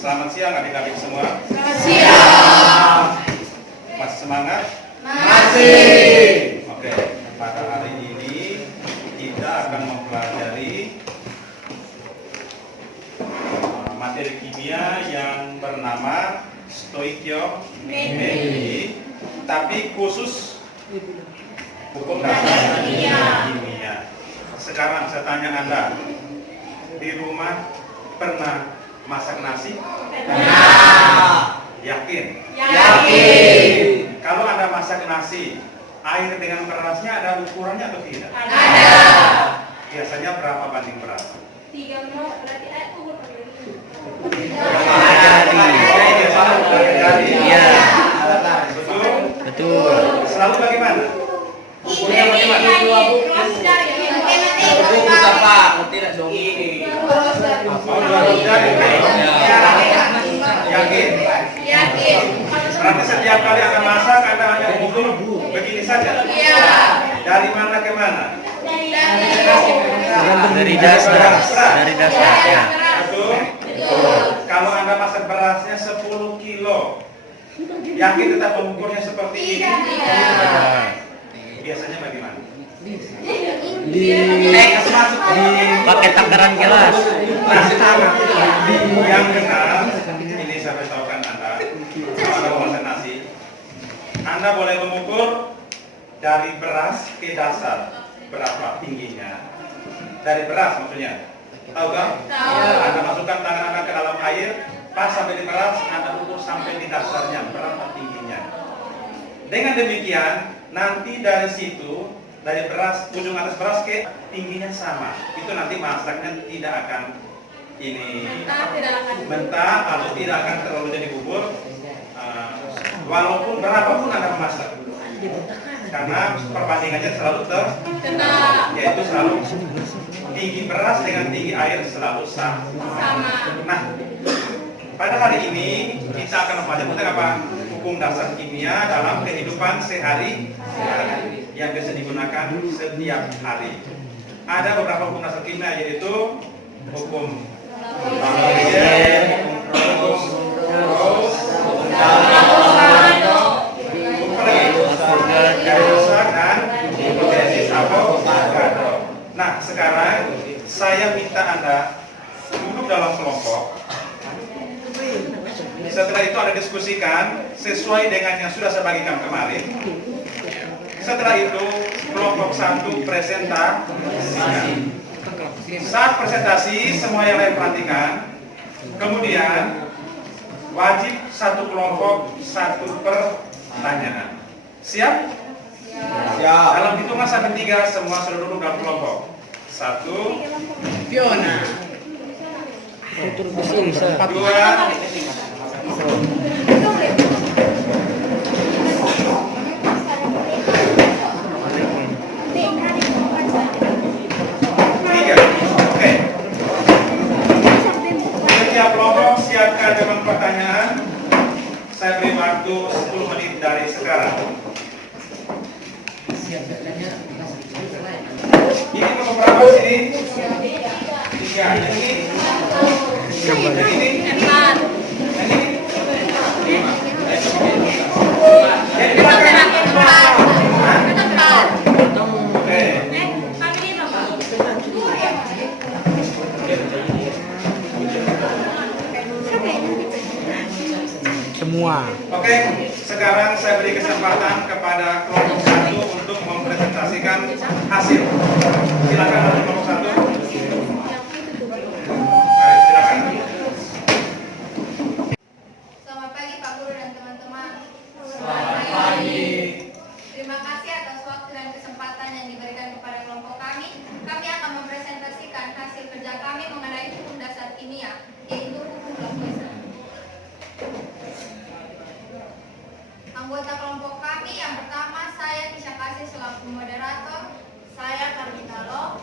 Selamat siang adik-adik semua. Selamat siang. Masih semangat? Masih. Oke, pada hari ini kita akan mempelajari materi kimia yang bernama stoikiometri, tapi khusus hukum dasar kimia. Sekarang saya tanya Anda, di rumah pernah masak nasi? Pernah. Yakin? Yakin. Kalau Anda masak nasi, air dengan berasnya ada ukurannya atau tidak? Ada. Biasanya berapa banding berapa? 3 berarti air ukur Iya. Betul? Betul. Selalu bagaimana? Ukurnya bagaimana? Yakin? Yakin. Berarti setiap kali Anda masak, Anda hanya mengukur begini saja? Iya. Dari mana ke mana? Dari dasar. Dari dasar. Ya. Betul? Kalau Anda masak berasnya 10 kilo, yakin tetap mengukurnya seperti ini? Biasanya bagaimana? Pakai takaran gelas. Yang benar, ini saya beritahukan Anda, kalau Anda mau masak nasi, Anda boleh mengukur dari beras ke dasar berapa tingginya. Dari beras maksudnya, tahu kan? Tahu. Anda masukkan tangan Anda ke dalam air, pas sampai di beras, Anda ukur sampai di dasarnya berapa tingginya. Dengan demikian, nanti dari situ, dari beras, ujung atas beras ke tingginya sama. Itu nanti masaknya tidak akan ini mentah atau tidak akan terlalu jadi bubur. Walaupun berapapun Anda memasak, karena perbandingannya selalu yaitu selalu tinggi beras dengan tinggi air selalu sama. Nah, pada hari ini kita akan mempelajari tentang apa? Hukum dasar kimia dalam kehidupan sehari-hari yang bisa digunakan setiap hari. Ada beberapa hukum dasar kimia, yaitu hukum Nah, sekarang saya minta Anda duduk dalam kelompok. Setelah itu Anda diskusikan sesuai dengan yang sudah saya bagikan kemarin. Setelah itu kelompok 1 presentasi. Saat presentasi semua yang lain perhatikan. Kemudian wajib satu kelompok 1 pertanyaan. Siap? Siap. Dalam hitungan sampai 3 semua sudah duduk dalam kelompok. 1, Fiona. 2, 3. Oke. Setiap kelompok siapkan dengan pertanyaan. Saya beri waktu 10 menit dari sekarang. Ini kelompok berapa sini? 3. Yang ini? Yang ini? Yang ini? 5. Yang di belakang? Oke. Semua. Oke, sekarang saya beri kesempatan kepada kelompok 1 untuk mempresentasikan hasil. Silakan untuk kelompok 1. Baik, silakan. Selamat pagi Pak Guru dan teman-teman. Selamat pagi. Terima kasih atas waktu dan kesempatan yang diberikan kepada kelompok kami. Kami akan mempresentasikan hasil kerja kami mengenai hukum dasar kimia, yaitu hukum lapisan. Anggota kelompok kami yang pertama, saya Kisha Kasih selaku moderator. Saya Karmita Lo.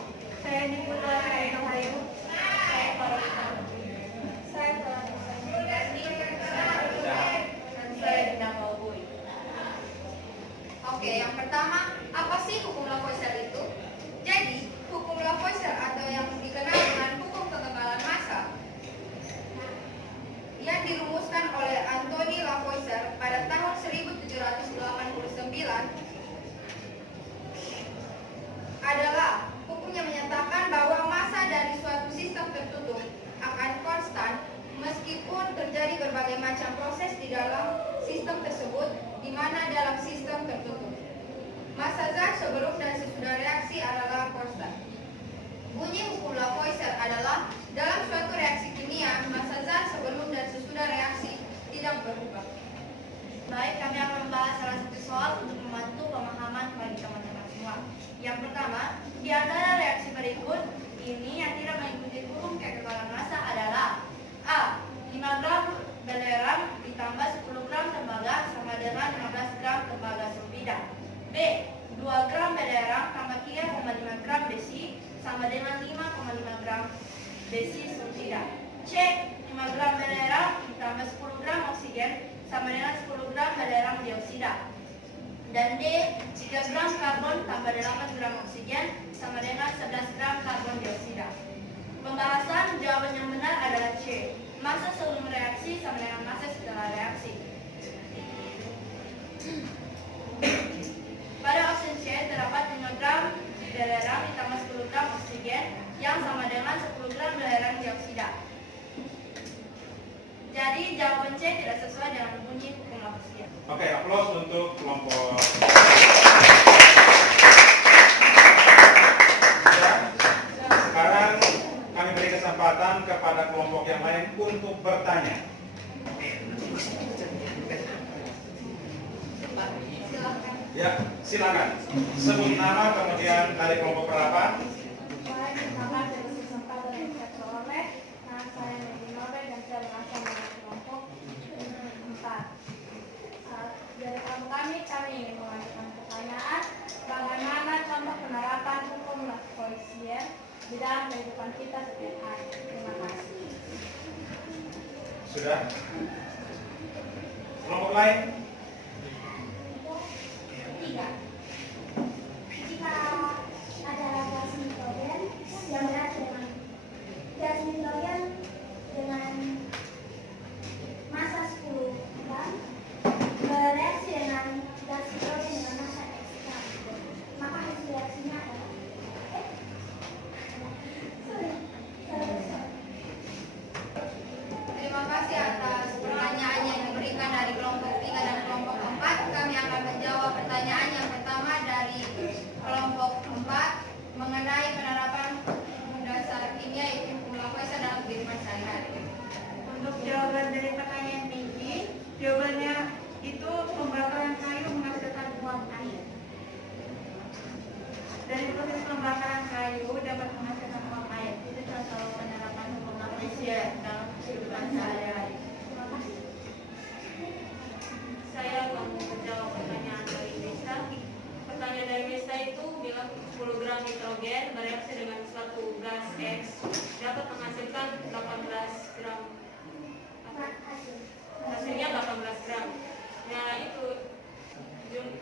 macam proses di dalam sistem tersebut, di mana dalam sistem tertutup. Massa zat sebelum dan sesudah reaksi adalah konstan. Bunyi hukum Lavoisier adalah dalam suatu reaksi kimia, massa zat sebelum dan sesudah reaksi tidak berubah. Baik, kami akan membahas salah satu soal untuk membantu pemahaman bagi teman-teman semua. Yang pertama, di antara reaksi berikut ini yang tidak mengikuti hukum kekekalan massa adalah A. 5 gram belerang ditambah 10 gram tembaga sama dengan 15 gram tembaga sulfida. B. 2 gram belerang tambah 3,5 gram besi sama dengan 5,5 gram besi sulfida. C. 5 gram belerang ditambah 10 gram oksigen sama dengan 10 gram belerang dioksida. Dan D. 3 gram karbon tambah 8 gram oksigen sama dengan 11 gram karbon dioksida. Pembahasan jawaban yang benar adalah C. Massa sebelum reaksi sama dengan massa setelah reaksi. Pada opsi C terdapat 5 gram belerang ditambah 10 gram oksigen yang sama dengan 10 gram belerang dioksida. Jadi jawaban C tidak sesuai dengan bunyi hukum Lavoisier. Oke, aplaus untuk kelompok. Sekarang kami beri kesempatan kepada kelompok yang lain untuk bertanya. Ya, silakan. Sebut nama kemudian dari kelompok berapa? Pertama dari kesempatan yang saya peroleh, saya Megi Nobe dan saya berasal dari kelompok 4. Dari kelompok kami ingin mengajukan pertanyaan, bagaimana contoh penerapan hukum Lavoisier di dalam kehidupan kita setiap hari. Terima kasih. Sudah? Kelompok lain? 3. Jika ada gas nitrogen yang berat dengan gas nitrogen dengan massa 10 gram bereaksi dengan gas nitrogen dengan massa X gram, maka hasil reaksinya adalah Terima kasih atas pertanyaan yang diberikan dari kelompok 3 dan kelompok 4. Kami akan menjawab pertanyaan yang pertama dari kelompok 4 mengenai penerapan dasar kimia yaitu hukum Lavoisier dalam kehidupan sehari-hari. Untuk jawaban dari pertanyaan tinggi, jawabannya itu pembakaran kayu menghasilkan uap air. Dari proses pembakaran kayu dapat menghasilkan uap air. Itu contoh penerapan hukum Lavoisier dalam kehidupan sehari-hari. Saya akan menjawab pertanyaan dari Mesa. Pertanyaan dari Mesa itu bilang 10 gram nitrogen bereaksi dengan suatu gas X dapat menghasilkan 18 gram. Hasilnya 18 gram. Nah itu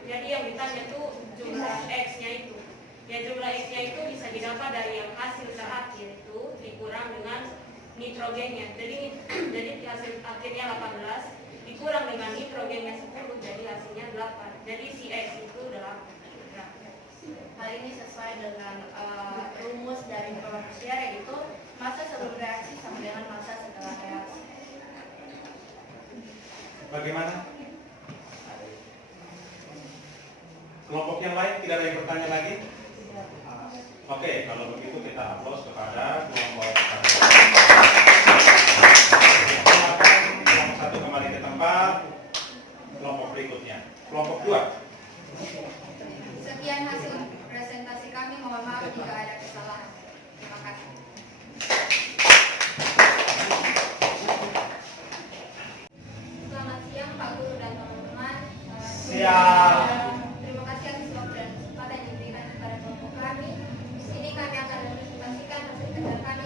jadi yang ditanya itu jumlah X-nya itu. Ya jumlah X-nya itu bisa didapat dari yang hasil terakhir itu dikurang dengan nitrogennya. Jadi hasil akhirnya 18 dikurang dengan nitrogennya 10 jadi hasilnya 8. Jadi si X itu 8. Hal ini sesuai dengan rumus dari Lavoisier yaitu massa sebelum reaksi sama dengan massa setelah reaksi. Bagaimana? Kelompok yang lain tidak ada yang bertanya lagi? Oke, kalau begitu kita aplaus kepada kelompok 1. Silakan kelompok 1 kembali ke tempat. Kelompok berikutnya, kelompok 2. Sekian hasil presentasi kami. Mohon maaf jika ada kesalahan. Terima kasih. Selamat siang Pak Guru dan teman-teman. Siap. Terima kasih atas waktu dan kesempatan yang diberikan kepada kelompok kami. Di sini kami akan mempresentasikan hasil kerja kami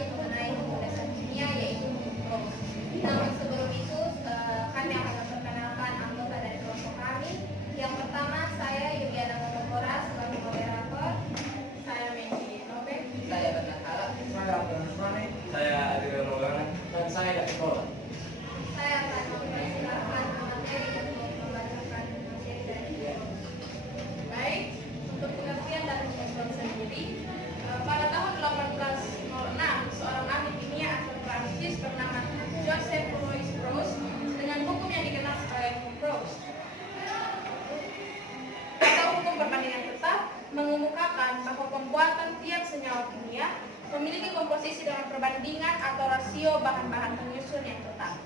komposisi dengan perbandingan atau rasio bahan-bahan penyusun yang tetap.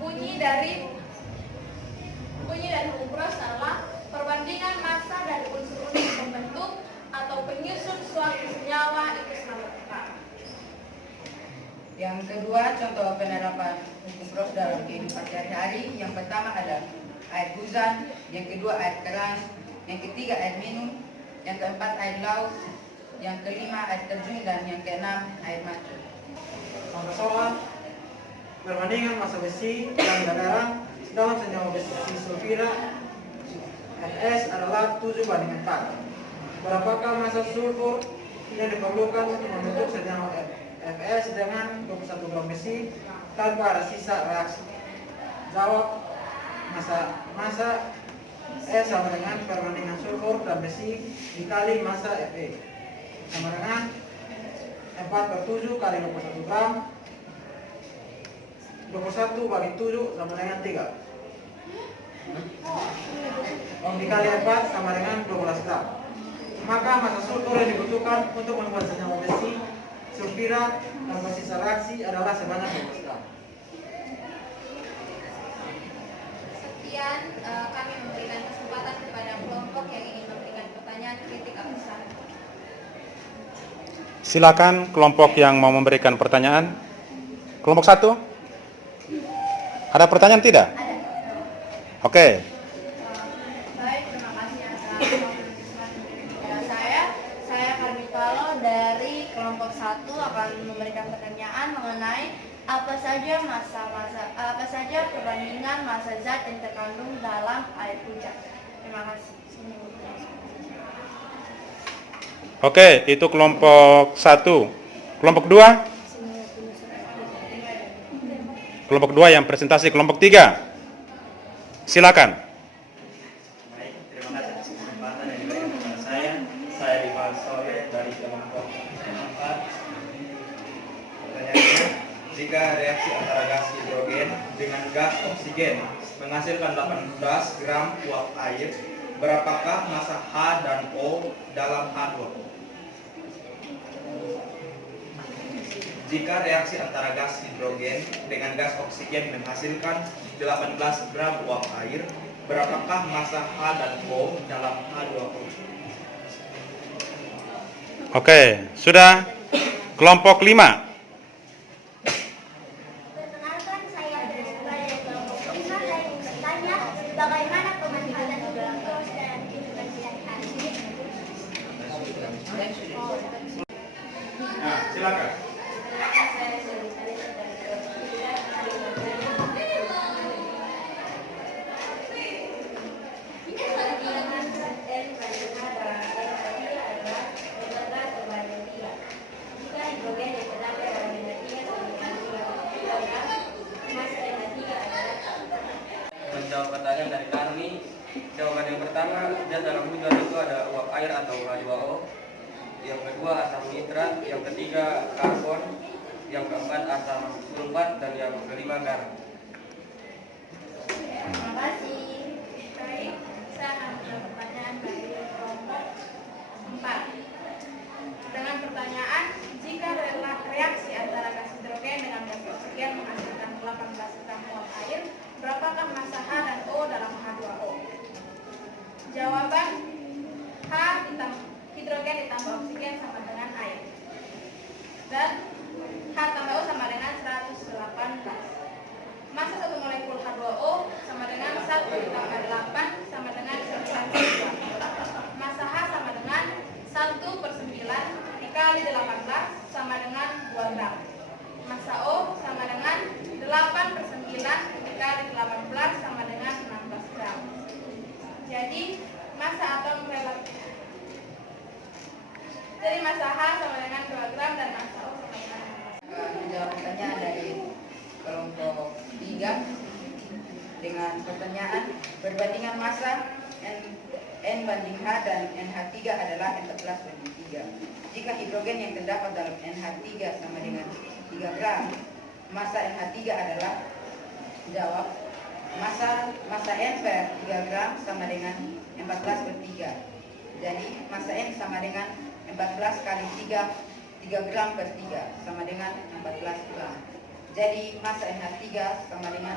Bunyi dari hukum Gauss adalah perbandingan massa dari unsur-unsur pembentuk atau penyusun suatu senyawa itu selalu tetap. Yang kedua, contoh penerapan hukum Gauss dalam kehidupan sehari-hari. Yang pertama ada air hujan, yang kedua air keran, yang ketiga air minum, yang keempat air laut, yang kelima air terjun, dan yang keenam air mancur. Contoh soal perbandingan massa besi dan garam dalam senyawa besi sulfida Fs adalah 7:4. Berapakah massa sulfur yang diperlukan untuk membentuk senyawa Fs dengan 21 gram besi tanpa ada sisa reaksi? Jawab, massa S sama dengan perbandingan sulfur dan besi dikali massa Fe sama dengan 4/7 kali 21 gram. 21 bagi 7 sama dengan 3. Dikali 4 sama dengan 12 gram. Maka massa sulfur yang dibutuhkan untuk membuat senyawa besi sulfida tanpa sisa reaksi adalah sebanyak 12 gram. Sekian kami memberikan kesempatan kepada kelompok yang ingin memberikan pertanyaan, kritik atau saran. Silakan kelompok yang mau memberikan pertanyaan. Kelompok 1. Ada pertanyaan tidak? Ada. Oke. Baik, terima kasih atas waktu saya Carmipalo dari kelompok 1 akan memberikan pertanyaan mengenai apa saja perbandingan massa zat yang terkandung dalam air hujan. Terima kasih. Oke, itu kelompok 1. Kelompok 2. Kelompok 2 yang presentasi kelompok 3. Silakan. Baik, terima kasih atas kesempatan yang diberikan kepada saya. Saya Rival Soleh dari kelompok 4. Pertanyaannya, jika reaksi antara gas hidrogen dengan gas oksigen menghasilkan 18 gram uap air, berapakah massa H dan O dalam H2O? Jika reaksi antara gas hidrogen dengan gas oksigen menghasilkan 18 gram uap air, berapakah massa H dan O dalam H2O? Oke, sudah. Kelompok 5. Perkenalkan, saya dari kelompok 5 dan ingin bertanya bagaimana pemanfaatan hukum Gauss dalam kehidupan sehari-hari. Nah, silakan. Menjawab pertanyaan dari kami, jawaban yang pertama, zat dalam hujan itu ada uap air atau H2O. Yang kedua asam nitrat, yang ketiga karbon, yang keempat asam sulfat, dan yang kelima garam. Terima kasih. Baik, saya akan menjawab pertanyaan dari kelompok 4. Dengan pertanyaan, jika reaksi antara gas hidrogen dengan gas oksigen menghasilkan 18 gram uap air, berapakah massa H dan O dalam H2O? Jawaban, H ditambah hidrogen ditambah oksigen sama dengan air. Dan H tambah O sama dengan 118. Massa satu molekul H2O sama dengan 1 ditambah 8 sama dengan 9. Massa H sama dengan 1/9 dikali 18 sama dengan 2 gram. Massa O sama dengan 8/9 dikali 18 sama dengan 16 gram. Jadi massa atom relatif. Jadi massa H sama dengan 2 gram dan massa O sama dengan 16. Menjawab pertanyaan dari kelompok 3 dengan pertanyaan perbandingan massa N banding H dan NH3 adalah N14/3. Jika hidrogen yang terdapat dalam NH3 sama dengan 3 gram, massa NH3 adalah, jawab, massa N per 3 gram sama dengan 14/3. Jadi massa N sama dengan 14 kali 3 3 gram per 3 sama dengan 14 gram. Jadi massa NH3 sama dengan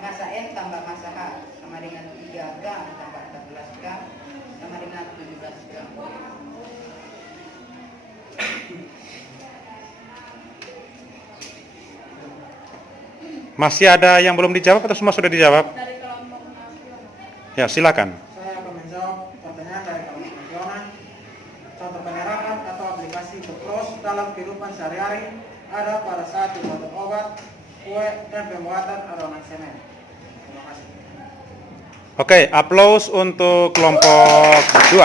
massa N tambah massa H sama dengan 3 gram tambah 14 gram sama dengan 17 gram. Masih ada yang belum dijawab atau semua sudah dijawab? Dari kelompok nasional. Ya, silakan. Saya akan menjawab pertanyaan dari kelompok nasional. Contoh penerapan atau aplikasi Bukros dalam kehidupan sehari-hari ada pada saat pembuatan obat, kue, dan pembuatan adonan semen. Terima kasih. Oke, aplaus untuk kelompok 2.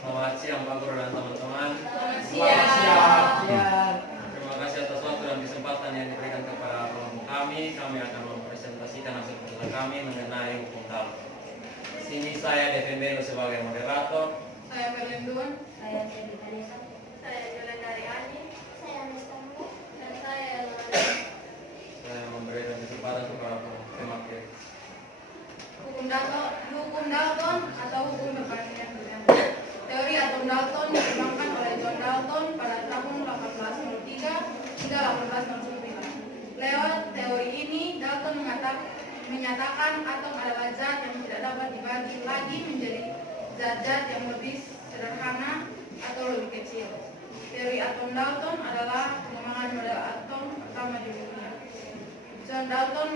Selamat siang Pak Guru dan teman-teman. Terima kasih atas waktu dan kesempatan yang diberikan kepada kelompok kami. Kami akan mempresentasikan hasil kerja kami mengenai hukum Dalton. Di sini saya Devin Beno sebagai moderator. Saya Belendun. Saya Debbie Vanessa. Saya Julia dari Ani. Saya Mistamu. Dan saya Elwana. Saya memberikan kesempatan kepada pemateri. Hukum Dalton atau hukum perbandingan berian. Teori atom Dalton dikembangkan oleh John Dalton pada tahun 1803 hingga 1809. Lewat teori ini, Dalton menyatakan atom adalah zat yang tidak dapat dibagi lagi menjadi zat-zat yang lebih sederhana atau lebih kecil. Teori atom Dalton adalah pengembangan model atom pertama di dunia. John Dalton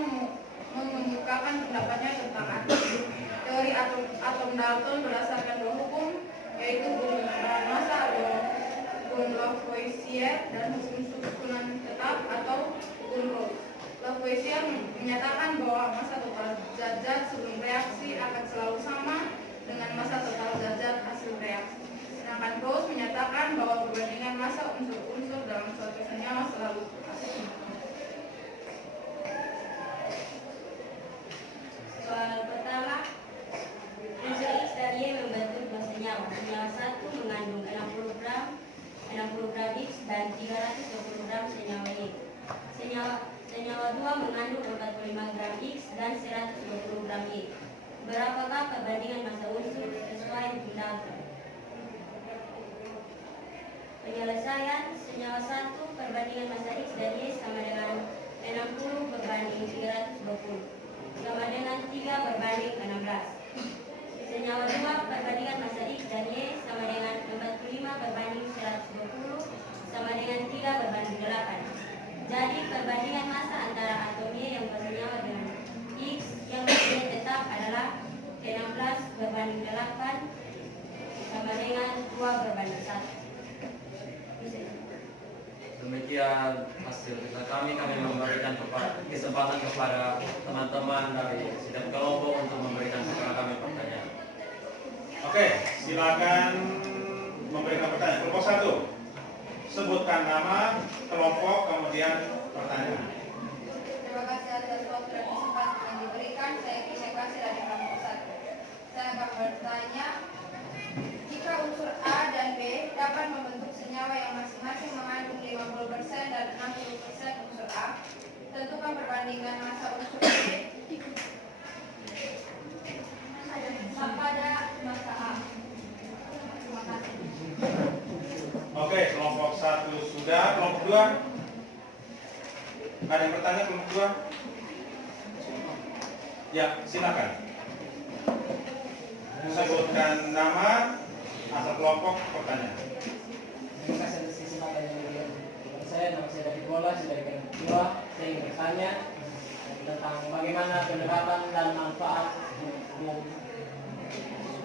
mengemukakan pendapatnya tentang atom. Teori atom Dalton berdasarkan dua hukum, yaitu hukum massa atau hukum Lavoisier dan hukum susunan tetap atau hukum Roche. Lavoisier menyatakan bahwa massa total zat-zat sebelum reaksi akan selalu sama dengan massa total zat-zat hasil reaksi. Sedangkan Roche menyatakan bahwa perbandingan massa unsur-unsur dalam suatu senyawa selalu pasti. Soal pertama, unsur X dan Y membentuk dua senyawa. Senyawa satu mengandung 60 gram X dan 320 gram senyawa Y. Senyawa 2 mengandung 45 gram X dan 120 gram Y. Berapakah perbandingan massa unsur sesuai hukum Dalton? Penyelesaian senyawa 1 perbandingan massa X dan Y sama dengan 60 berbanding 320 sama dengan 3 berbanding 16. Senyawa 2 perbandingan massa X dan Y sama dengan 45 berbanding 120 sama dengan 3 berbanding 8. Jadi perbandingan massa antara atom Y yang bersenyawa dengan X yang masanya tetap adalah 16 berbanding 8 sama dengan 2 berbanding 1. Demikian hasil kerja kami memberikan kesempatan kepada teman-teman dari sidang kelompok untuk memberikan kepada kami pertanyaan. Oke, silakan memberikan pertanyaan. Kelompok 1, sebutkan nama, kelompok, kemudian pertanyaan. Terima kasih atas waktu dan kesempatan yang diberikan. Saya Kisah dari kelompok 1. Saya akan bertanya, jika unsur A dan B dapat membentuk senyawa yang masing-masing mengandung 50% dan 60% unsur A, tentukan perbandingan massa unsur B pada massa A. Terima kasih. Oke, kelompok 1 sudah. Kelompok 2, ada yang bertanya kelompok 2? Ya, silakan. Sebutkan nama, asal kelompok, pertanyaan. Terima kasih atas kesempatan yang diberikan kepada saya. Nama saya David Bola, saya dari kelompok 2. Saya ingin bertanya tentang bagaimana penerapan dan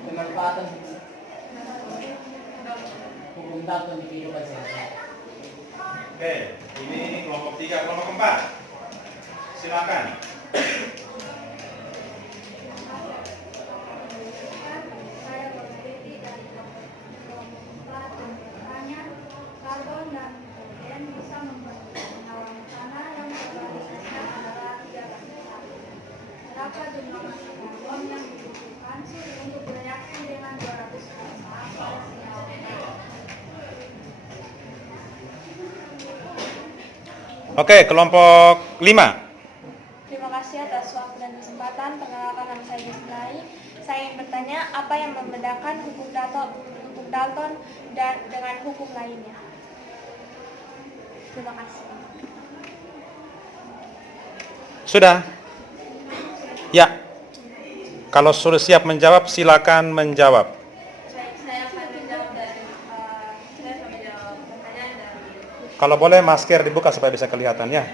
pemanfaatan hukum Dalton di kehidupan sehari-hari. Oke, ini kelompok 3, kelompok 4. Silakan. Saya Bornaviti dari kelompok 4 dan bertanya, karbon dan hidrogen bisa membentuk senyawa tanah yang perbandingannya adalah 3:1. Berapa jumlah massa karbon yang dibutuhkan untuk bereaksi dengan 200 massa pada senyawa tanah? Oke, kelompok 5. Terima kasih atas waktu dan kesempatan. Perkenalkan nama saya Desnai. Saya ingin bertanya, apa yang membedakan hukum Dalton dengan hukum lainnya? Terima kasih. Sudah? Ya. Kalau sudah siap menjawab, silakan menjawab. Saya akan menjawab dari saya akan menjawab pertanyaan dari Kalau boleh masker dibuka supaya bisa kelihatan ya.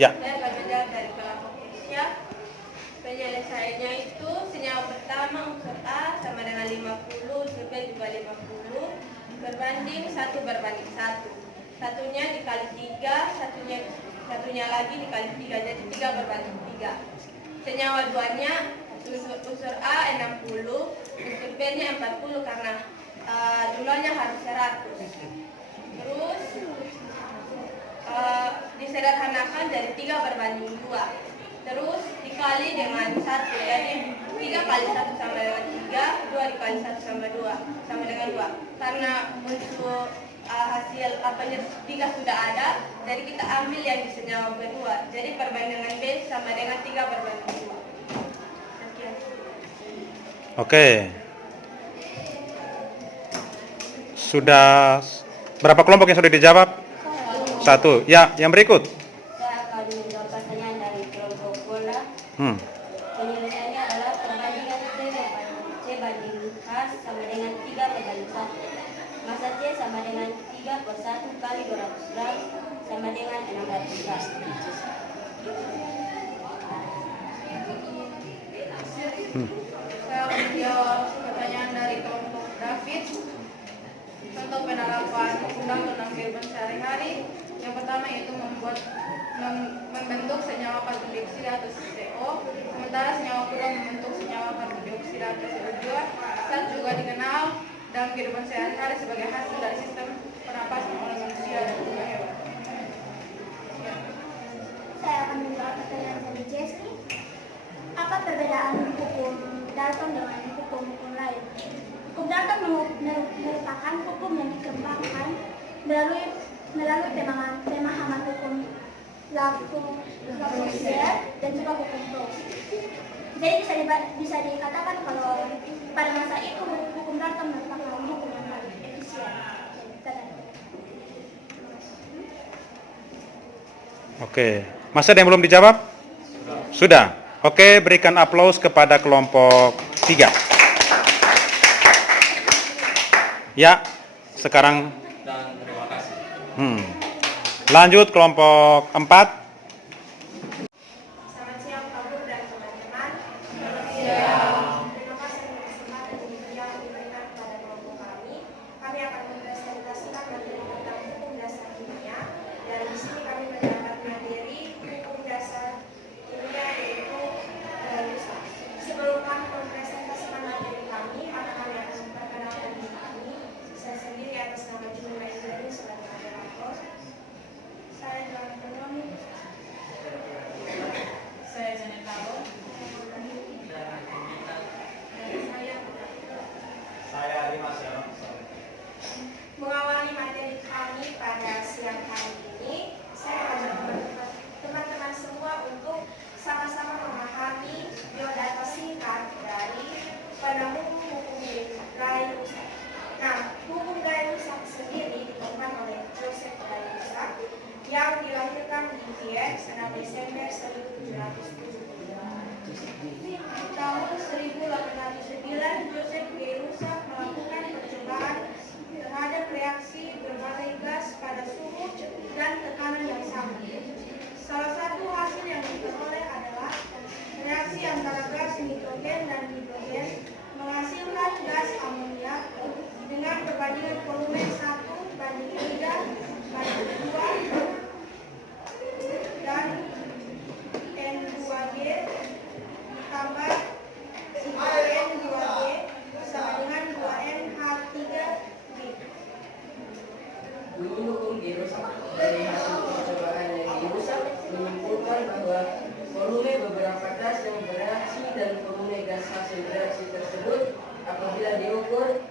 Ya. saya akan menjawab dari kelompok Asia. Penyelesaiannya itu senyawa pertama unsur A sama dengan 50, unsur B juga 50, berbanding 1 berbanding 1. Satunya dikali 3, satunya lagi dikali 3, jadi 3 berbanding 3. Senyawa duanya unsur A 60, unsur B nya 40 karena jumlahnya harus 100. Terus disederhanakan dari 3 berbanding 2. Terus dikali dengan 1, jadi 3 kali 1 sama dengan 3, 2 dikali 1 sama 2 sama dengan 2. Karena unsur hasil apanya 3 sudah ada, jadi kita ambil yang di senyawa kedua. Jadi perbandingan B sama dengan 3 berbanding 2. Sekian. Oke. Sudah berapa kelompok yang sudah dijawab? 1. Ya, yang berikut. Saya akan menjawab pertanyaan dari kelompok bola. Penyelesaiannya adalah perbandingan C banding H sama dengan 3 berbanding 1. Masa C sama dengan 3 per 1 kali 200 gram sama dengan 600 gram. Saya akan menjawab pertanyaan dari kelompok David. Contoh penerapan hukum Dalton dalam kehidupan sehari-hari. Yang pertama yaitu membentuk senyawa karbon dioksida atau CO, sementara senyawa kedua membentuk senyawa karbon dioksida atau CO2. Zat juga dikenal dalam kehidupan sehari-hari sebagai hasil dari sistem pernapasan oleh manusia dan juga hewan. Saya akan menjawab pertanyaan dari Jessie. Apa perbedaan hukum Dalton dengan hukum-hukum lain? Hukum Dalton merupakan hukum yang dikembangkan melalui pemahaman hukum Lavoisier dan juga hukum Gauss. Jadi bisa dikatakan kalau pada masa itu hukum Dalton merupakan hukum yang paling efisien. Oke. Masih ada yang belum dijawab? Sudah. Oke, berikan aplaus kepada kelompok 3. Ya, sekarang dan terima kasih. Lanjut kelompok 4. Selamat siang Pak Guru dan teman-teman. Selamat siang. Terima kasih atas kesempatan yang diberikan kepada kelompok kami. Kami akan mempresentasikan materi tentang hukum dasar kimia. Dan di sini kami mendapat materi hukum dasar kimia yaitu rusak. Sebelum kami mempresentasikan materi kami, maka kami akan memperkenalkan diri kami. Saya sendiri atas nama Jumlah Indri sebagai moderator. Saya Johan Penoni. Saya Janet Taro. Saya Dimas ya. Mengawali materi kami pada siang hari ini, saya mengajak teman-teman semua untuk sama-sama memahami biodata singkat dari penemu hukum gaya rusak. Nah, hukum gaya rusak sendiri ditemukan oleh Joseph Gaya Rusak yang dilahirkan di Kiev 6 Desember 1772. Tahun 1809, Joseph Gaya Rusak melakukan percobaan terhadap reaksi berbagai gas pada suhu dan tekanan yang sama. Salah satu hasil yang diperoleh adalah reaksi antara gas nitrogen dan hidrogen menghasilkan gas amonia dengan perbandingan volume 1 banding 3 banding 2 dan N2G ditambah N2G sama dengan 2NH3G. Bunyi hukum dirusak dari hasil percobaan yang dirusak menyimpulkan bahwa volume beberapa gas yang bereaksi dan volume gas hasil reaksi tersebut apabila diukur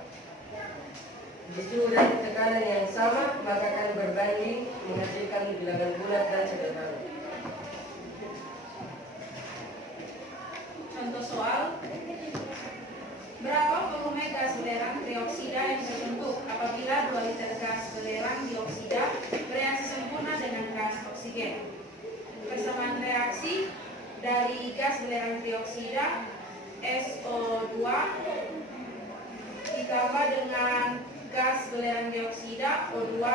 di suhu dan tekanan yang sama maka akan berbanding menghasilkan bilangan bulat dan sederhana. Contoh soal, Berapa volume gas belerang trioksida yang terbentuk apabila 2 liter gas belerang dioksida bereaksi sempurna dengan gas oksigen? Persamaan reaksi dari gas belerang trioksida SO2 ditambah dengan gas belerang dioksida O2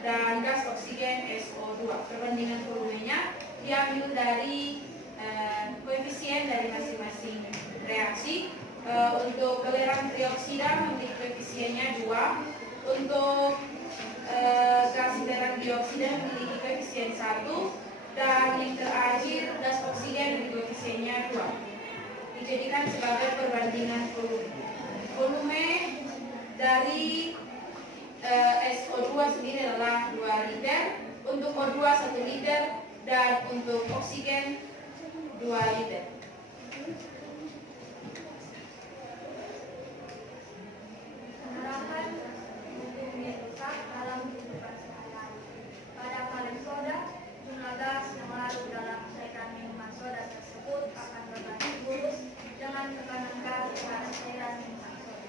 dan gas oksigen SO2. Perbandingan volumenya diambil dari koefisien dari masing-masing reaksi. Untuk belerang trioksida memiliki koefisiennya 2, untuk gas belerang dioksida memiliki koefisien 1, dan yang terakhir gas oksigen memiliki koefisiennya 2. Dijadikan sebagai perbandingan volume. Volume dari SO2 sendiri adalah 2 liter, untuk O2 1 liter, dan untuk oksigen 2 liter. Penerapan hukum rusak dalam kehidupan sehari-hari. Pada kaleng soda, jumlah gas yang larut dalam cairan minuman soda tersebut akan berbagi lurus dengan tekanan gas pada cairan minuman soda.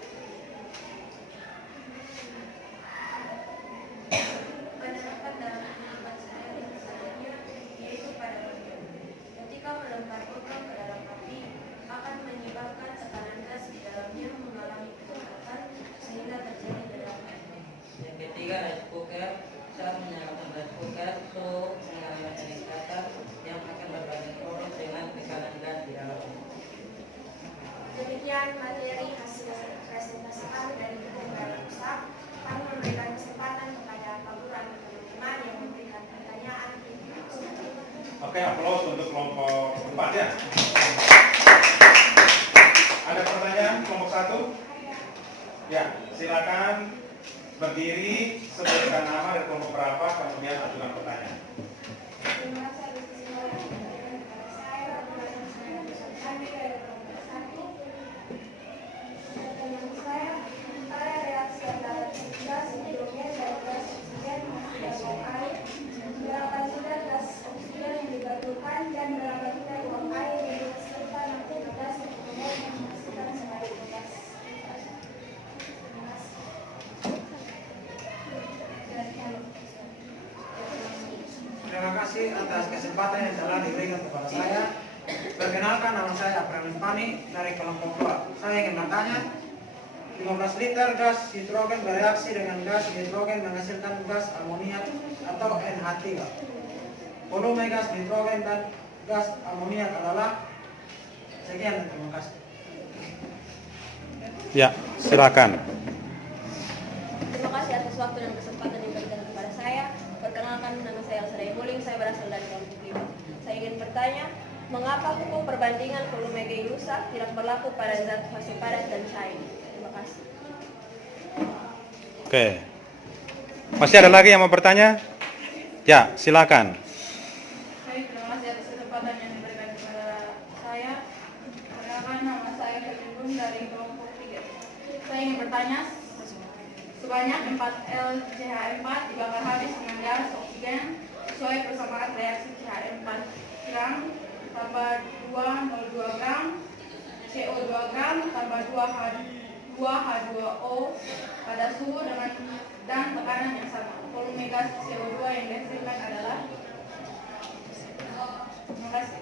Penerapan dalam kehidupan sehari-hari misalnya yaitu pada bagian ketika melempar botol ke dalam api akan menyebabkan tekanan gas di dalamnya mengalami peningkatan sehingga terjadi ledakan. Yang ketiga, rice cooker. Saat menyalakan rice cooker, suhu mengalami peningkatan yang akan berbanding lurus dengan tekanan gas di dalamnya. Demikian materi hasil presentasian dari hukum garis rusak. Kami memberikan kesempatan kepada Pak Guru dan teman-teman yang memberikan pertanyaan. Oke, aplaus untuk kelompok 4 ya. Ada pertanyaan kelompok 1? Ya, silakan berdiri, sebutkan nama dan kelompok berapa, kemudian ajukan pertanyaan. Terima kasih atas kesempatan yang diberikan kepada saya. Pertanyaan saya kami dari kelompok 1. Pertanyaan saya, pada reaksi antara gas hidrogen dan gas oksigen menghasilkan uap air, berapa liter gas oksigen yang digabungkan dan berapa liter uap air yang dihasilkan nanti gas hidrogen yang menghasilkan sebagai gas. Terima kasih atas kesempatan yang telah diberikan kepada saya. Perkenalkan, nama saya April Pani dari kelompok 2. Saya ingin bertanya, 15 liter gas hidrogen bereaksi dengan gas hidrogen menghasilkan gas amoniak atau NH3. Volume gas hidrogen dan gas amoniak adalah sekian. Terima kasih. Ya, silakan. Terima kasih atas waktu dan kesempatan yang diberikan kepada saya. Perkenalkan, nama saya Elsa Muling, saya berasal dari kelompok 5. Saya ingin bertanya, mengapa hukum perbandingan volume G rusak tidak berlaku pada zat fase padat dan cair? Terima kasih. Oke. Masih ada lagi yang mau bertanya? Ya, silakan. Baik, terima kasih atas kesempatan yang diberikan kepada saya. Perkenalkan, nama saya Kevin dari kelompok 3. Saya ingin bertanya, sebanyak 4 LCH4 dibakar habis dengan gas oksigen sesuai persamaan reaksi CH4 gram tambah 202 gram CO2 gram tambah 2H2O pada suhu dan tekanan yang sama. Volume gas CO2 yang dihasilkan adalah. Terima kasih.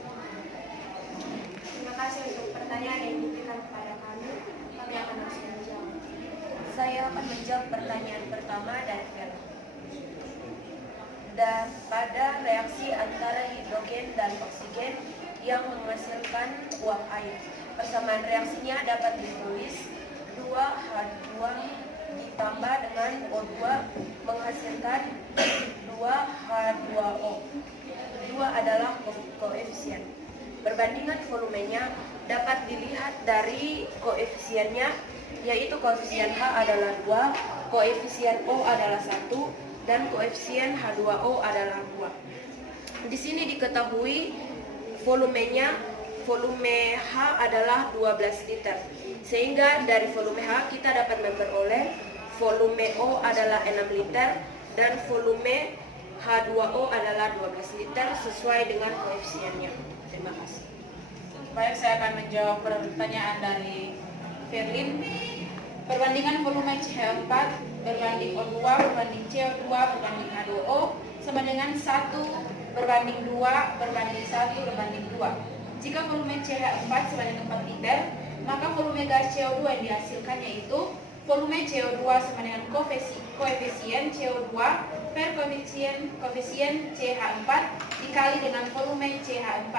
Terima kasih untuk pertanyaan yang diberikan kepada kami. Kami akan langsung menjawab. Saya akan menjawab pertanyaan pertama dari Vera. Dan pada reaksi antara hidrogen dan oksigen yang menghasilkan uap air, persamaan reaksinya dapat ditulis 2H2 ditambah dengan O2 menghasilkan 2H2O. 2 adalah koefisien. Perbandingan volumenya dapat dilihat dari koefisiennya, yaitu koefisien H adalah 2, koefisien O adalah 1, dan koefisien H2O adalah 2. Di sini diketahui volumenya, volume H adalah 12 liter. Sehingga dari volume H kita dapat memperoleh volume O adalah 6 liter dan volume H2O adalah 12 liter sesuai dengan koefisiennya. Terima kasih. Baik, saya akan menjawab pertanyaan dari Ferlin. Perbandingan volume CH4 berbanding O2 berbanding CO2 berbanding H2O sama dengan 1 berbanding 2 berbanding 1 berbanding 2. Jika volume CH4 sama dengan 4 liter, maka volume gas CO2 yang dihasilkan yaitu volume CO2 sama dengan koefisien CO2 per koefisien CH4 dikali dengan volume CH4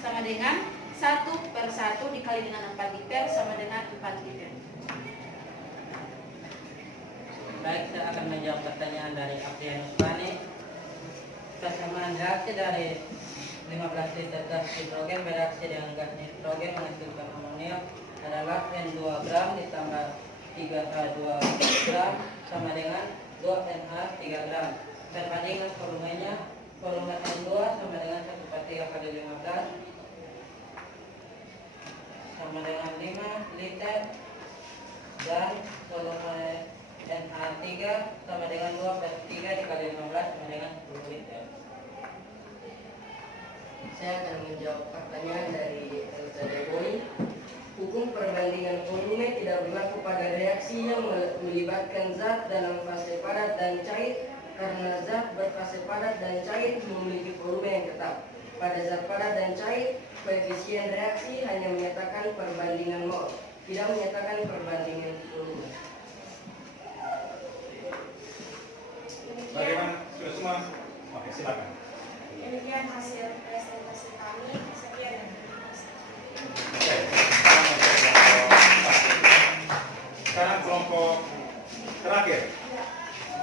sama dengan 1/1 dikali dengan 4 liter sama dengan 4 liter. Baik, saya akan menjawab pertanyaan dari Aprianus Bani. Kesamaan reaksi dari 15 liter gas hidrogen bereaksi dengan gas nitrogen menghasilkan amoniak adalah N2 gram ditambah 3H2 gram sama dengan 2NH 3 gram. Perbandingan volumenya, volume N2 sama dengan 1/3 kali 15 sama dengan 5 liter dan volume NH3 sama dengan 2/3 dikali 15 sama dengan 10 liter. Saya akan menjawab pertanyaan dari Elsa Deboi. Hukum perbandingan volume tidak berlaku pada reaksi yang melibatkan zat dalam fase padat dan cair karena zat berfase padat dan cair memiliki volume yang tetap. Pada zat padat dan cair, koefisien reaksi hanya menyatakan perbandingan mol, tidak menyatakan perbandingan volume. Bagaimana? Sudah semua? Oke, silakan. Demikian hasil presentasi kami. Sekian dan terima kasih. Oke. Sekarang kelompok terakhir.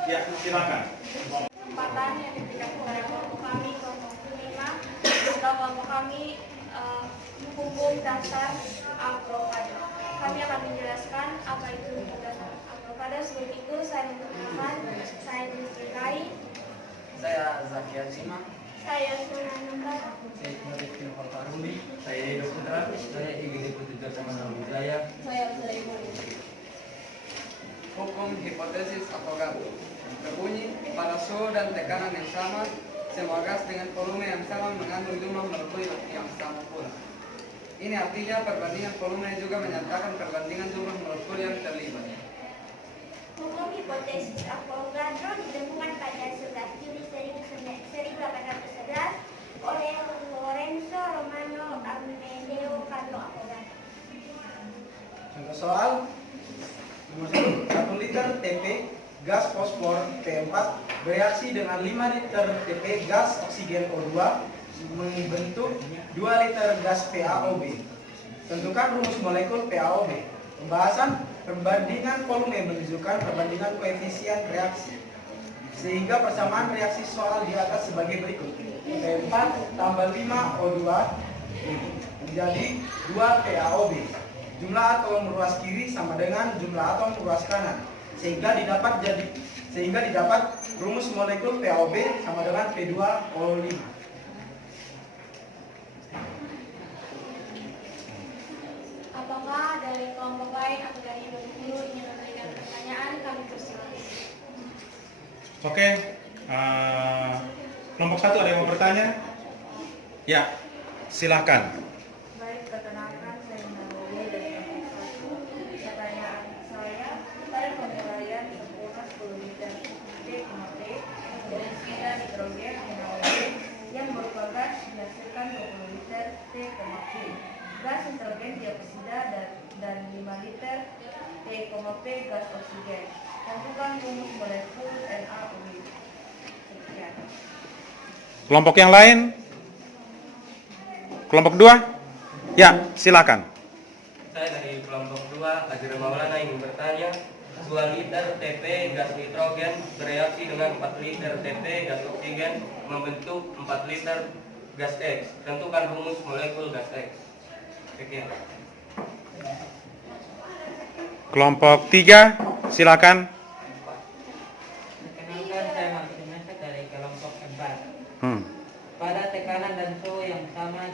Ya, silakan. Kesempatan yang diberikan kepada kelompok kami, kelompok 5. Setelah kelompok kami hukum dasar Avogadro. Kami akan menjelaskan apa itu hukum dasar Avogadro. Sebelum itu saya memperkenalkan, saya Rizky. Saya Zakia Zima. Saya Sunan Nembak. Saya Muhammad bin Farfaruli. Saya Edo Putra. Saya Igede Putri Zaman Budaya. Saya Sulaiman. Hukum hipotesis Avogadro berbunyi pada suhu dan tekanan yang sama, semua gas dengan volume yang sama mengandung jumlah molekul yang sama pula. Ini artinya perbandingan volume juga menyatakan perbandingan jumlah molekul yang terlibat. Hukum hipotesis Avogadro ditemukan pada 11 Juli 1811 oleh Lorenzo Romano Amedeo Carlo Avogadro. Contoh soal nomor 1 liter TP gas fosfor P4 bereaksi dengan 5 liter TP gas oksigen O2 membentuk 2 liter gas PaOB. Tentukan rumus molekul PaOB. Pembahasan perbandingan volume menunjukkan perbandingan koefisien reaksi. Sehingga persamaan reaksi soal di atas sebagai berikut. P4 tambah 5 O2 menjadi 2 PaOB. Jumlah atom ruas kiri sama dengan jumlah atom ruas kanan. Sehingga didapat rumus molekul PaOB sama dengan P2O5. Apakah dari kelompok lain atau dari guru ingin memberikan pertanyaan? Kami persilakan. Oke. Kelompok 1 ada yang mau bertanya? Ya, silakan. Baik, perkenalkan saya Nawawi dari kelompok 1. Pertanyaan saya, pada penguraian sempurna 10 liter T,T berisida nitrogen NaOB yang berupa gas dihasilkan 20 liter T,P. Gas nitrogen dioksida dan 5 liter T,P gas oksigen. Tentukan rumus molekul NaOB. Sekian. Kelompok yang lain? Kelompok 2? Ya, silakan. Saya dari kelompok 2, Azira Maulana ingin bertanya, 2 liter TP gas nitrogen bereaksi dengan 4 liter TP gas oksigen membentuk 4 liter gas X. Tentukan rumus molekul gas X. Sekian. Kelompok 3, silakan. Perkenalkan, saya Martin Mesa dari kelompok 4. Hmm. Pada tekanan dan suhu yang sama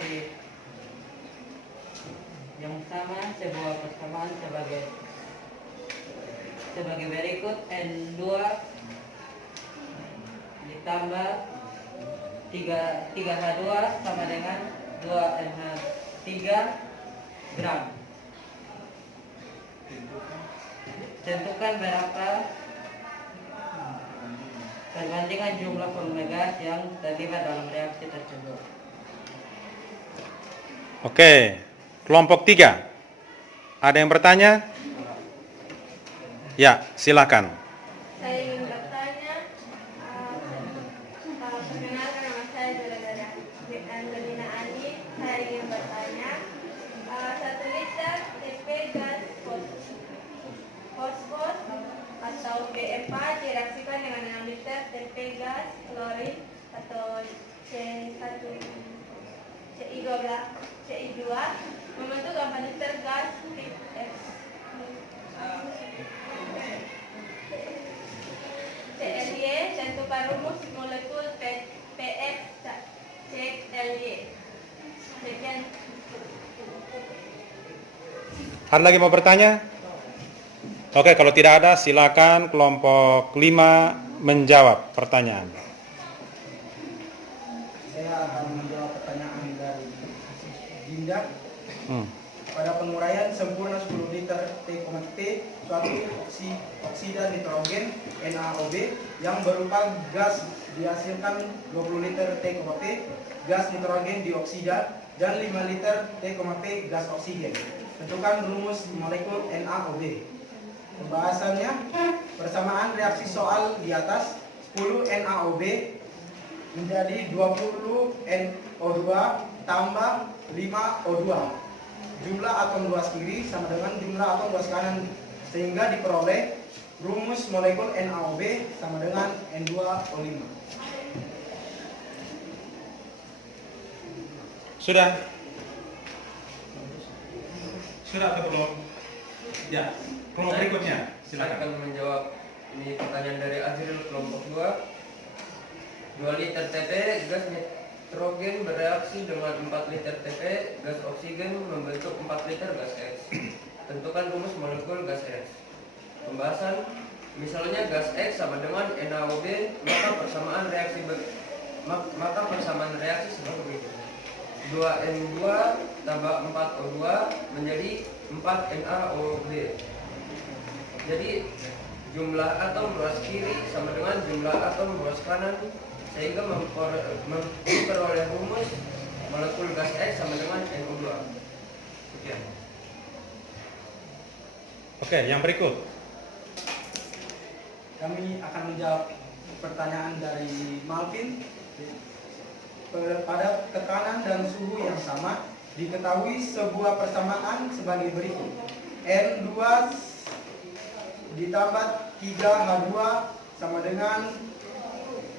sebuah persamaan sebagai berikut: N2 ditambah 3H2 sama dengan 2NH3 gram. Tentukan berapa perbandingan jumlah volume gas yang terlibat dalam reaksi tersebut. Oke, kelompok 3. Ada yang bertanya? Ya, silakan. Saya ingin bertanya, perkenalkan nama saya dari Angelina Ani. Saya ingin bertanya, 1 liter TP gas fosfor atau B4 direaksikan dengan 6 liter TP gas klorin atau CI2 membentuk 8 liter gas PX. CLY, tentukan rumus molekul PX CLY. Sekian. Ada lagi mau bertanya? Oke, kalau tidak ada silakan kelompok 5 menjawab pertanyaan. Saya akan menjawab pertanyaan dari Dinda. Pada penguraian sempurna 10 liter T,T suatu oksida nitrogen NaOB yang berupa gas dihasilkan 20 liter T,T gas nitrogen dioksida dan 5 liter T,T gas oksigen. Tentukan rumus molekul NaOB. Pembahasannya, persamaan reaksi soal di atas 10 NaOB menjadi 20 NO2 tambah 5 O2. Jumlah atom luas kiri sama dengan jumlah atom luas kanan, sehingga diperoleh rumus molekul NaOB sama dengan N2O5. Sudah? Sudah atau belum? Ya, kelompok berikutnya. Saya akan menjawab ini pertanyaan dari Azril kelompok 2. 2 liter TP gas nitrogen bereaksi dengan 4 liter TP gas oksigen membentuk 4 liter gas X. Tentukan rumus molekul gas X. Pembahasan, misalnya gas X sama dengan NaOB, maka persamaan reaksi sebagai berikut. 2N2 tambah 4O2 menjadi 4 NaOB. Jadi jumlah atom luas kiri sama dengan jumlah atom luas kanan, sehingga memperoleh rumus molekul gas X sama dengan NO2. Sekian. Oke, yang berikut. Kami akan menjawab pertanyaan dari Malvin. Pada tekanan dan suhu yang sama, diketahui sebuah persamaan sebagai berikut. N2 ditambah 3H2 sama dengan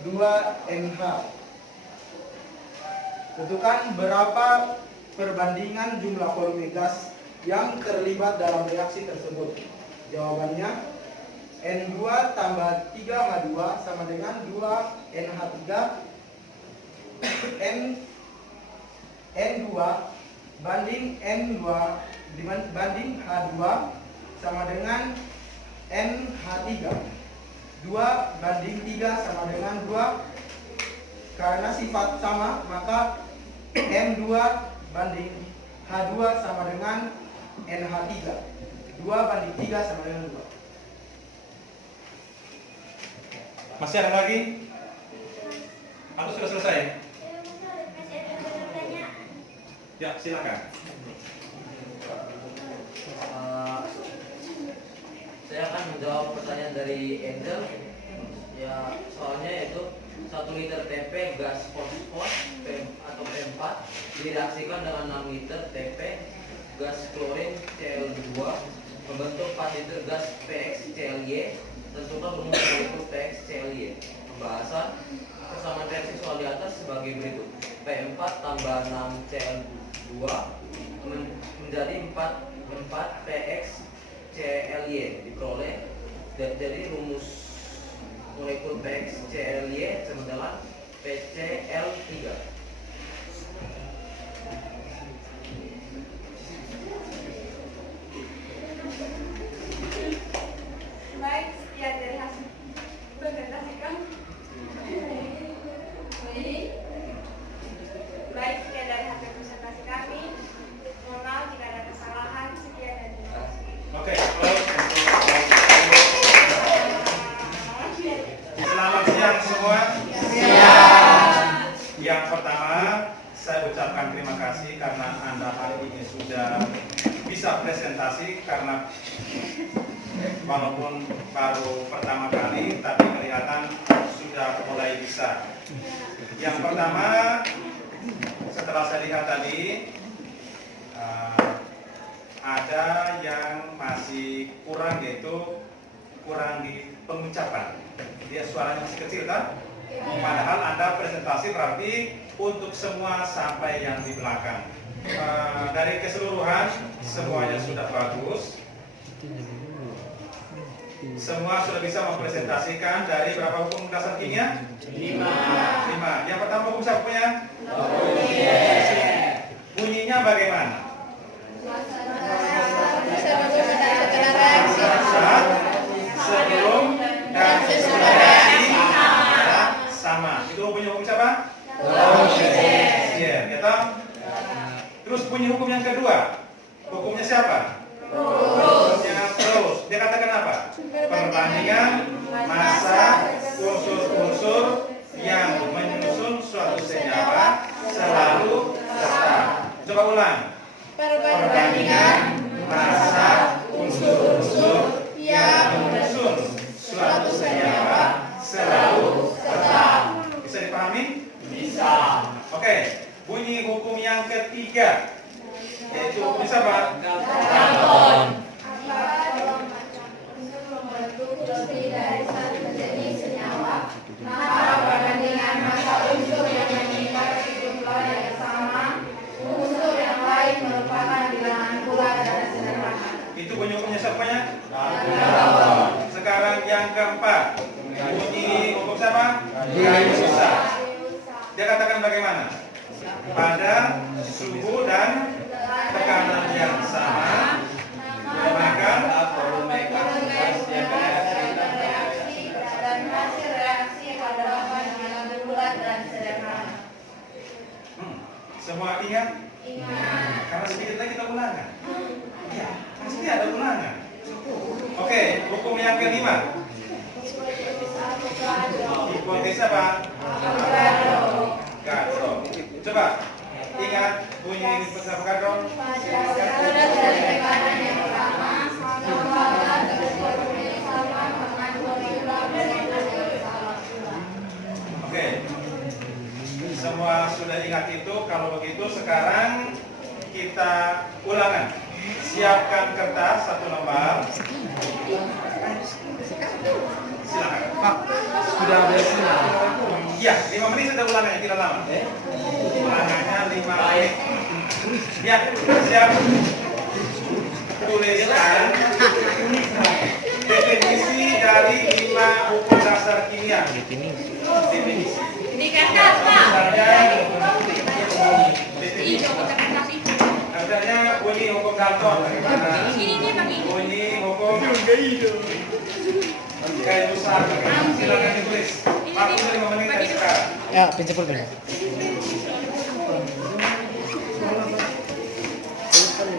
2NH. Tentukan berapa perbandingan jumlah volume gas yang terlibat dalam reaksi tersebut. Jawabannya, N2 tambah 3H2 sama dengan 2NH3. N2 banding N2 banding H2 sama dengan NH3. 2 banding 3 sama dengan 2. Karena sifat sama, maka N2 banding H2 sama dengan NH3. 2 banding 3 sama dengan 2. Masih ada lagi? Atau sudah selesai? Ya, silakan. Saya akan menjawab pertanyaan dari Angel. Ya, soalnya yaitu 1 liter TP gas fosfor atau P4 direaksikan dengan 6 liter TP gas klorin Cl2 membentuk 4 liter gas PX CLY. Tentukan rumus molekul PX CLY. Pembahasan, persamaan reaksi soal di atas sebagai berikut. P4 tambah 6 Cl2 menjadi 4 PX CLY diperoleh. Jadi rumus molekul PX CLY sama dengan PCl3. Baik, sekian dari hasil presentasi kami. Baik, sekian dari hasil presentasi kami. Mohon maaf jika ada kesalahan. Sekian dan terima kasih. Oke, close untuk walaupun baru pertama kali, tapi kelihatan sudah mulai bisa. Yang pertama, setelah saya lihat tadi, ada yang masih kurang, yaitu kurang di pengucapan. Dia suaranya masih kecil kan? Padahal Anda presentasi berarti untuk semua sampai yang di belakang. Dari keseluruhan semuanya sudah bagus. Semua sudah bisa mempresentasikan dari berapa hukum dasar kimia? 5. Yang pertama hukum siapa punya? Bunyinya bagaimana? Sebelum dan sesudah reaksi sama. Itu bunyi hukum siapa? Lavoisier. Gitu? Terus bunyi hukum yang kedua. Hukumnya siapa? Hukumnya Proust. Dia katakan apa? Perbandingan massa unsur-unsur yang menyusun suatu senyawa selalu serta. Coba ulang. Perbandingan massa unsur-unsur yang menyusun suatu senyawa selalu serta. Bisa dipahami? Bisa. Oke, bunyi hukum yang ketiga, yaitu hukum siapa? Dalton. Dari satu menjadi senyawa, maka perbandingan massa unsur yang memiliki jumlah yang sama, unsur yang lain merupakan bilangan bulat dan sederhana. Itu bunyi hukumnya siapanya? Dalton. Sekarang yang keempat, bunyi hukum siapa? Gay-Lussac. Dia katakan bagaimana? Pada suhu dan tekanan yang sama, maka volume gas yang bereaksi dan hasil reaksi pada bilangan bulat dan sederhana. Semua ingat? Ingat. Karena sedikit lagi kita ulangan. Iya, pasti ada ulangan. Oke, hukum yang kelima. Hipotesa apa? Avogadro. Coba ingat bunyi hipotesa Avogadro. Pada tekanan yang sama, maka volume sama mengandung jumlah persentasenya yang sama. Oke. Semua sudah ingat itu. Kalau begitu sekarang kita ulangan. Siapkan kertas 1 lembar. Silakan. Pak, sudah beres. Iya, 5 menit sudah ulangannya, tidak lama. Ulangannya 5 menit. Ya, siap. Tuliskan definisi dari 5 hukum dasar kimia. Definisi. Di kertas, Pak. Misalnya bunyi hukum Dalton bagaimana? Bunyi hukum Gay-Lussac bagaimana? Silakan ditulis. Waktu 5 menit dari sekarang. Ya, principal dulu.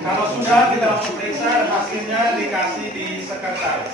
Kalau sudah kita langsung periksa, hasilnya dikasih di sekretaris.